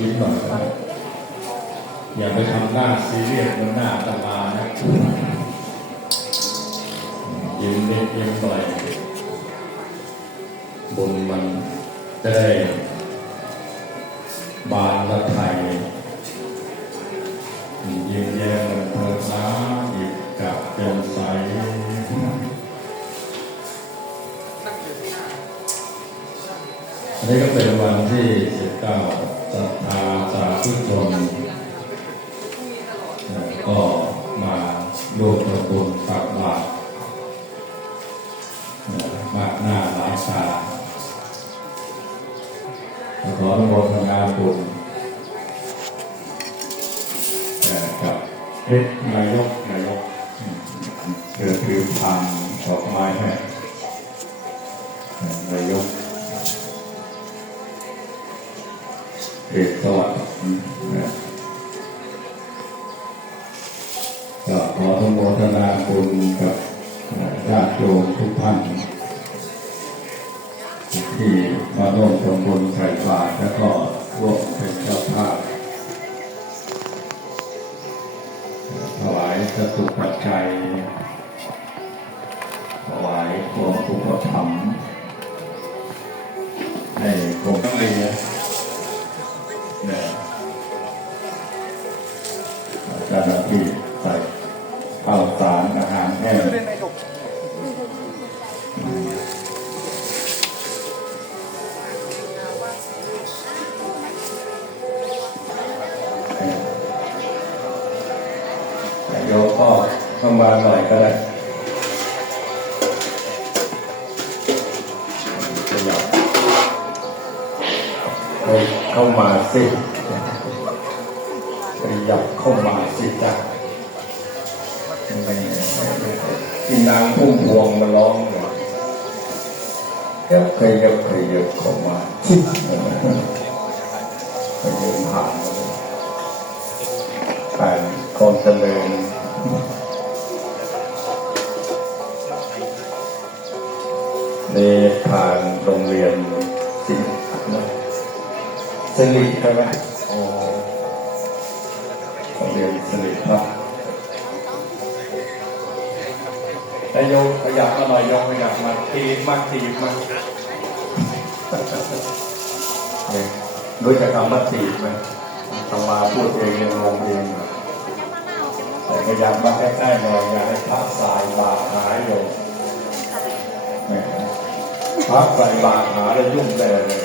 ยิ้มหน่อยอย่าไปทำหน้าซีเรียสบนหน้าตามานะยิ้มเล็กยิ้มหน่อยบุญมันจะได้บานละไทยยิ้มแย้มเพิดสาอีกกับเป็นใสอันนี้ก็เป็นวันที่19 ศรัทธาสาธุชนก็มาร่วมทำบุญตักบาตรมากหน้าหลายตาขออนุโมทนาบุญกับเพชรนายกนายกเธอถือพันดอกไม้ให้นายก เอกสวัสดิ์นะก็ขออนุโมทนาบุญกับญาติโยมทุกท่าน ที่มาร่วมทำบุญใส่บาตรแล้วก็ร่วมเป็นเจ้าภาพถวายสตุปัจ เจ้าหน้าที่ใส่ข้าวสารอาหารแห้งโยมก็เข้ามาหน่อยก็ได้ เข้ามาสิขยับเข้ามาสิจ้ะไม่กินนางพุ่มพวงมาร้องเลยยับขยับขยับเข้ามาสิขยับผ่านผ่านคอนเจริญนี่ผ่านโรงเรียน สลิดใช่ไหมโอ้เขาเรียนสลิดครับไอ้โยมขยับมาหน่อยโยมขยับมาทีบมากทีบมากเนี่ยรู้จักคำว่าทีบไหมทำมาพูดเองยังงงเองแต่ขยับมาใกล้ๆหน่อยอย่าให้พระสายบาดหายโยมแหมพระใส่บาดหาได้ยุ่งแต่เลย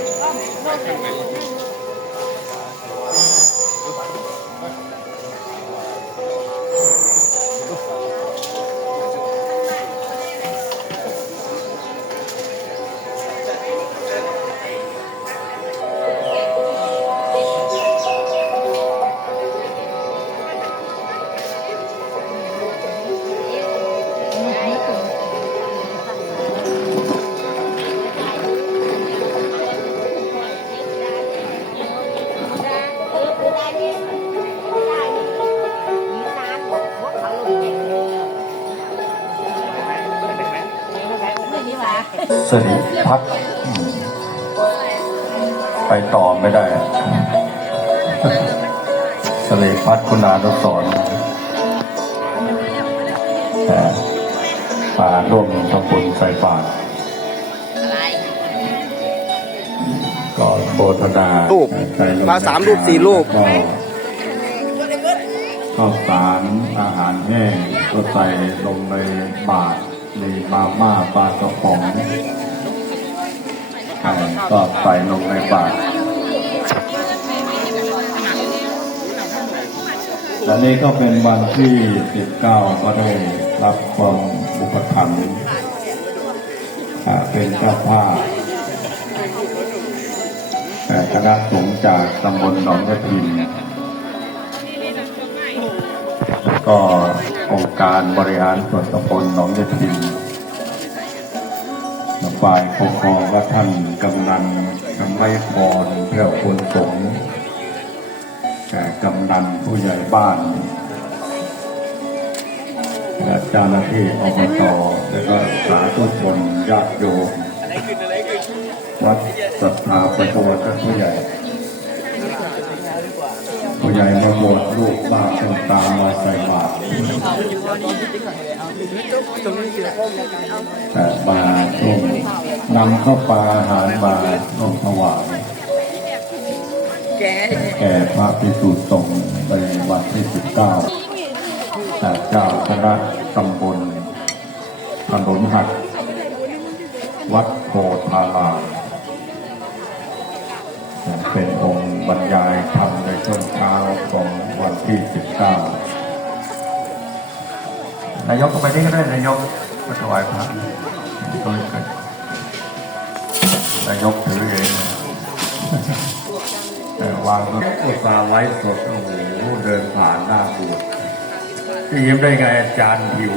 สนิพักไปต่อไม่ได้สนิพัฒน์คุณานุสรณ์แต่ป่าร่วมทำบุญใส่บาตรก็โบธนารูปใส่ลงมาสามรูปสี่รูปก็ข้าวสารอาหารแห้งก็ใส่ลงในบาตร มีมาม่าปลากระป๋องอ่ก็ใส่ลงในบาตรและนี่ก็เป็นวันที่ 19 ก็ได้รับความอุปถัมภ์อ่าเป็นเจ้าภาพแต่คณะสงฆ์จากตำบลหนองกระทินก็ องค์การบริหารส่วนตำบลหนองกระทินฝ่ายปกครองว่าท่านกำนันกำไรพรเพื่อคนสงฆ์แก่กำนันผู้ใหญ่บ้านและเจ้าหน้าที่อบตแล้วก็สาธุชนญาติโยมวัดศรัทธาประตูท่านผู้ใหญ่ ใหญ่มาบวชลูกลากต้นตามมาใส่บาตรแต่มาร่มนำข้าวปลาอาหารมาร่มถวายแก่พระภิกษุสงฆ์ในวันที่สิบเก้าแต่เจ้าคณะตำบลถนนหัก วัดโพธารามเป็นองค์บรรยายน ช่วงเช้าของวันที่สิบเก้านายกก็ไปนี่ก็ได้นายกมาถวายพระโดยกันนายกถือเองแต่วางอุตสาห์ไลฟ์สดโอ้โหเดินผ่านหน้าบูดจะยิ้มได้ไงอาจารย์หิว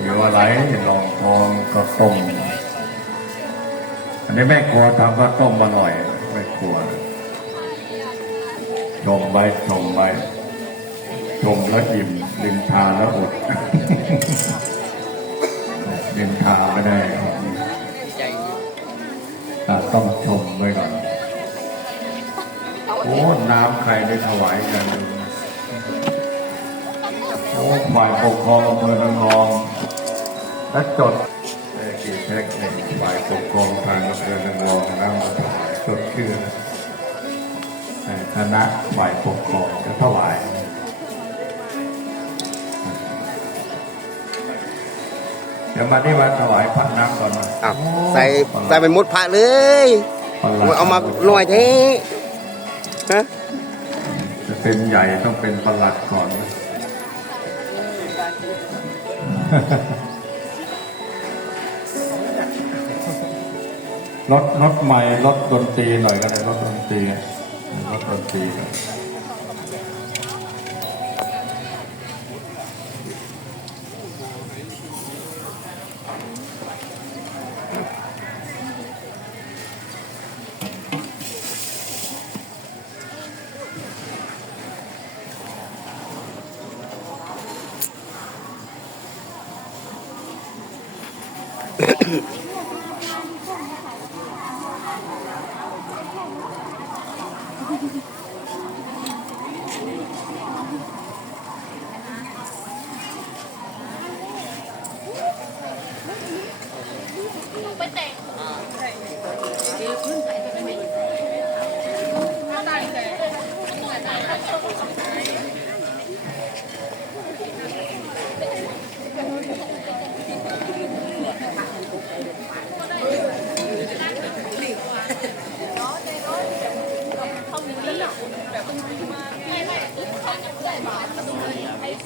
หิวอะไรลองทองก็ต้มอันนี้แม่ครัวทำก็ต้มอร่อยแม่ครัว ชมไว้ชมไว้ชมแล้วอิ่มลินทาแล้วอดลินทาไม่ได้อ่ต้องชมไว้ก่อนโอ้น้ำใครได้ถวายกันโอ้ฝ่ายปกครองอำเภอนางรองและจดเอกีแท็กฝ่ายปกครองทางอำเภอนางรองนำมาถวายจดชื่อ คณะฝ่ายปกครองจะถวายเดี๋ยวมาที่วัดถวายพระน้ำก่อนนะอ้าวใส่ใส่ไปมุดพระเลยเอามาหน่อยเท่ฮะจะเป็นใหญ่ต้องเป็นประหลัดก่อนนะลดลดใหม่ลดดนตรีหน่อยก็ได้ลดดนตรีลดดนตรี กั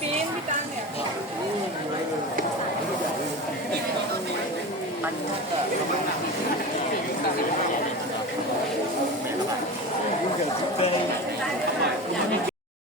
ปีนพี่ตาเนี่ยมันก็